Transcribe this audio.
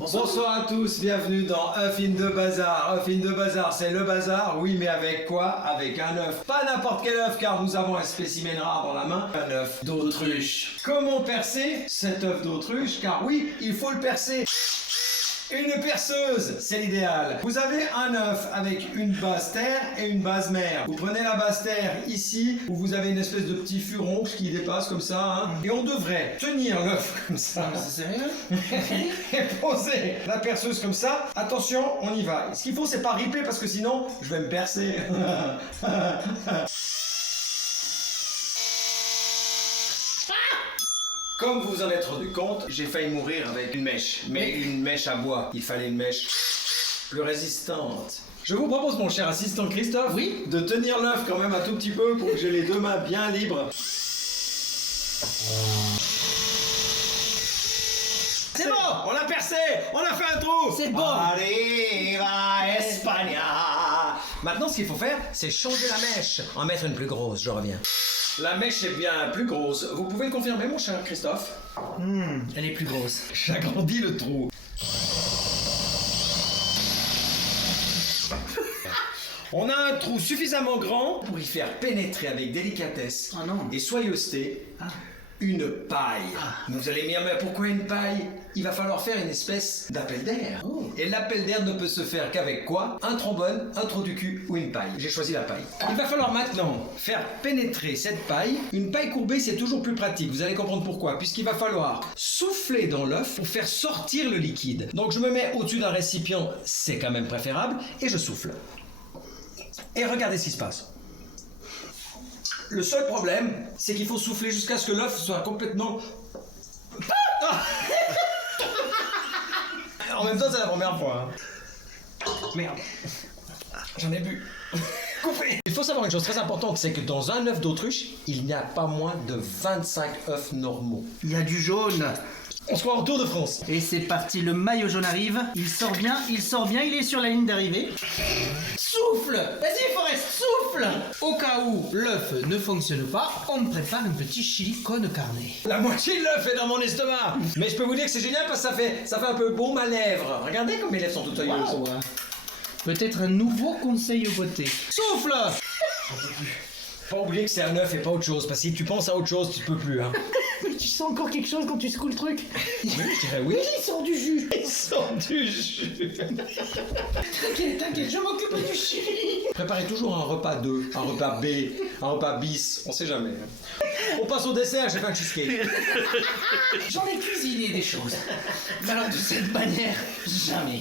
Bonsoir à tous, bienvenue dans œuf in the bazar. œuf in the bazar, c'est le bazar, oui, mais avec quoi? Avec un œuf. Pas n'importe quel œuf, car nous avons un spécimen rare dans la main, un œuf d'autruche. Comment percer cet œuf d'autruche? Car oui, il faut le percer. Une perceuse, c'est l'idéal. Vous avez un œuf avec une base terre et une base mère. Vous prenez la base terre ici, où vous avez une espèce de petit furon qui dépasse comme ça, hein, et on devrait tenir l'œuf comme ça. C'est sérieux? Et poser la perceuse comme ça. Attention, on y va. Ce qu'il faut, c'est pas riper parce que sinon, je vais me percer. Comme vous vous en êtes rendu compte, j'ai failli mourir avec une mèche. Mais une mèche à bois. Il fallait une mèche plus résistante. Je vous propose, mon cher assistant Christophe, Oui. de tenir l'œuf quand même un tout petit peu pour que j'ai les deux mains bien libres. C'est bon! On l'a percé! On a fait un trou! C'est bon. Arriva España! Maintenant, ce qu'il faut faire, c'est changer la mèche. En mettre une plus grosse, je reviens. La mèche est bien plus grosse. Vous pouvez le confirmer, mon cher Christophe? Elle est plus grosse. J'agrandis le trou. On a un trou suffisamment grand pour y faire pénétrer avec délicatesse Ah non. et soyeuseté une paille. Vous allez me dire, mais pourquoi une paille? Il va falloir faire une espèce d'appel d'air. Oh. Et l'appel d'air ne peut se faire qu'avec quoi? Un trombone, un trou du cul ou une paille. J'ai choisi la paille. Il va falloir maintenant faire pénétrer cette paille. Une paille courbée, c'est toujours plus pratique. Vous allez comprendre pourquoi. Puisqu'il va falloir souffler dans l'œuf pour faire sortir le liquide. Donc je me mets au-dessus d'un récipient, c'est quand même préférable, et je souffle. Et regardez ce qui se passe. Le seul problème, c'est qu'il faut souffler jusqu'à ce que l'œuf soit complètement... Ah. En même temps, c'est la première fois. Hein. Merde. J'en ai bu. Coupé. Il faut savoir une chose très importante, c'est que dans un œuf d'autruche, il n'y a pas moins de 25 œufs normaux. Il y a du jaune. On se croit en Tour de France. Et c'est parti, le maillot jaune arrive. Il sort bien, il est sur la ligne d'arrivée. Souffle! Vas-y Forest, souffle! Au cas où l'œuf ne fonctionne pas, on prépare un petit chili con carne. La moitié de l'œuf est dans mon estomac. Mais je peux vous dire que c'est génial parce que ça fait un peu baume à lèvres. Regardez comme mes lèvres sont toutes oeilleuses. Wow. Peut-être un nouveau conseil beauté. Souffle! Pas oublier que c'est un œuf et pas autre chose, parce que si tu penses à autre chose, tu peux plus, hein. Mais tu sens encore quelque chose quand tu secoues le truc? Oui, je dirais oui. Il sort du jus. Il sort du jus. T'inquiète, je m'occupe du chili. Préparez toujours un repas 2, un repas B, un repas bis, on sait jamais. On passe au dessert, j'ai fait un cheesecake. J'en ai cuisiné des choses. Mais alors de cette manière, jamais.